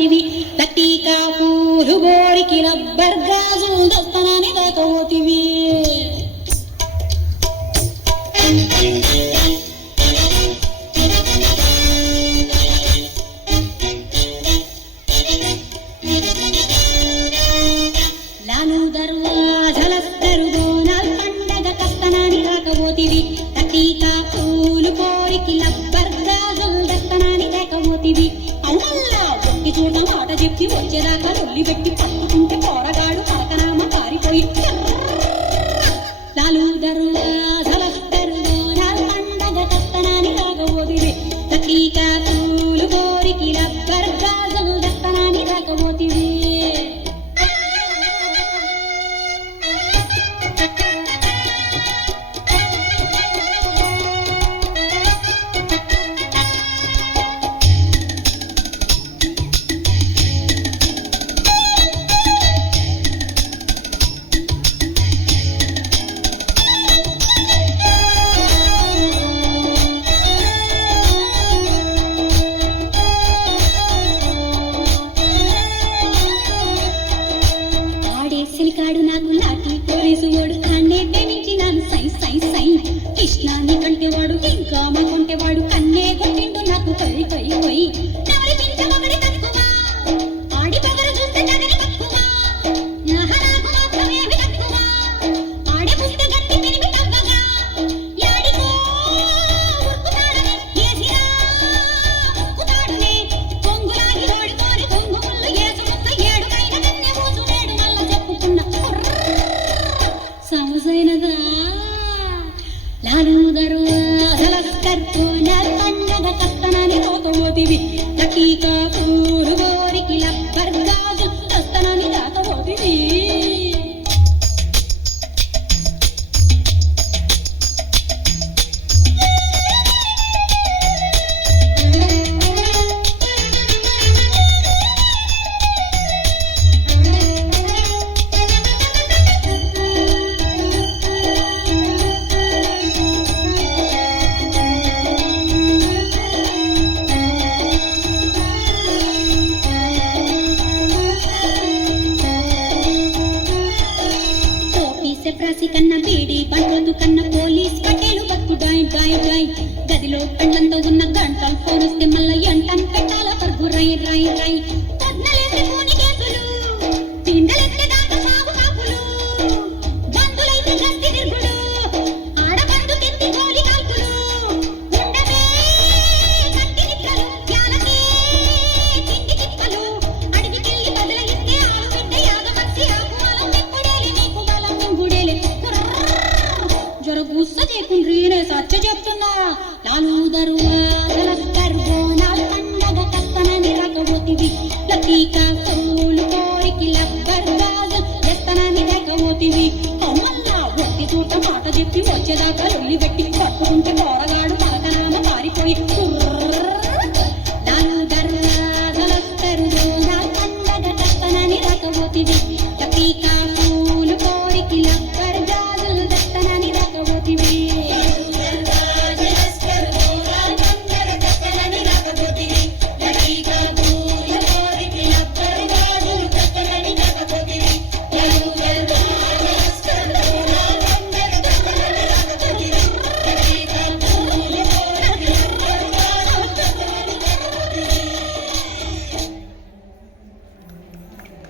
దాకపోతివి లట్టికా పూలు గోరికి రబ్బర్ గాజులు దస్తనాన్ని దాకపోతివి లాలు దర్వాజలస్తరు బోనాల్ పండగ కస్తనాన్ని దాకపోతివి లట్టికా పూలు గోరికి రబ్బర్ గాజులు దస్తనాన్ని దాకపోతివి అవునల్లా ఒట్టి చోట మాట చెప్పి వచ్చేదాకా రొల్లి పెట్టి పట్టుకుంటే పోరగాడు పరకనామ పారిపోయి లాలు దర్వాజలస్తరు బోనాల్ పండగ కస్తనాన్ని దాకపోతివి లట్టికా పూలు గోరికి రబ్బర్ గాజులు దస్తనాన్ని దాకపోతివి కాడు నాకు లాఠీ పోలీసు వాడు అన్నే బెనించి నన్ను సై సై సై కృష్ణాన్ని కంటే వాడు ఇంకా మా కొంటే వాడు కన్నే కొట్టిండు నాకు కై కై పోయి నవరి పించ మగడి తక్కువ ఆడి పగరు చూస్తే జగని తక్కువ నాకు మాత్రమేమి తక్కువ ఆడే పుస్తే గట్టి తిరిగి తగ్గగా యాడికో ఉరుకుతాడనే ఏసిరా ఉరుకుతాడనే కొంగులాగి ఓడిపోని కొంగు ముళ్ళు ఏసుముక్క ఏడుకైన కన్నె మూసునేడు మల్ల చెప్పుకున్న సమసైనదా లాలు దర్వాజలస్తరు బోనాల్ పండగ కస్తనాన్ని దాకపోతివి లట్టికా పూలు గోరికి రబ్బర్ గాజులు దస్తనాన్ని దాకపోతివి ప్రాసి కన్నా బీడి బండ్రోతు కన్నా పోలీస్ కట్టేలు బతుకు డాయ్ డాయ్ డాయ్ గదిలో పెండ్లంతో ఉన్న గంటలు ఫోన్ వస్తే మళ్ళా ఎంటన్ పెట్టాల పరుగు రై రై రై పొద్దులేసి పోని కేసులు తిండలెత్తే దాకా సాగు కాపులు బంధులైతే గస్తి తిరుగుడు ఆడబందుకెత్తి గోలి కాల్పులు ఉండవే కట్టి నిద్రలు యాలకే తిండి తిప్పలు అడవికెళ్ళి బదులయిస్తే ఆలు బిడ్డ యాగమర్చి ఆకువాలం ఎప్పుడేలి నీకు బలం నింగుడేలి జర గుస్స చేయకుండ్రీ నే సత్య చెప్తున్నా లాలు దర్వాజలస్తరు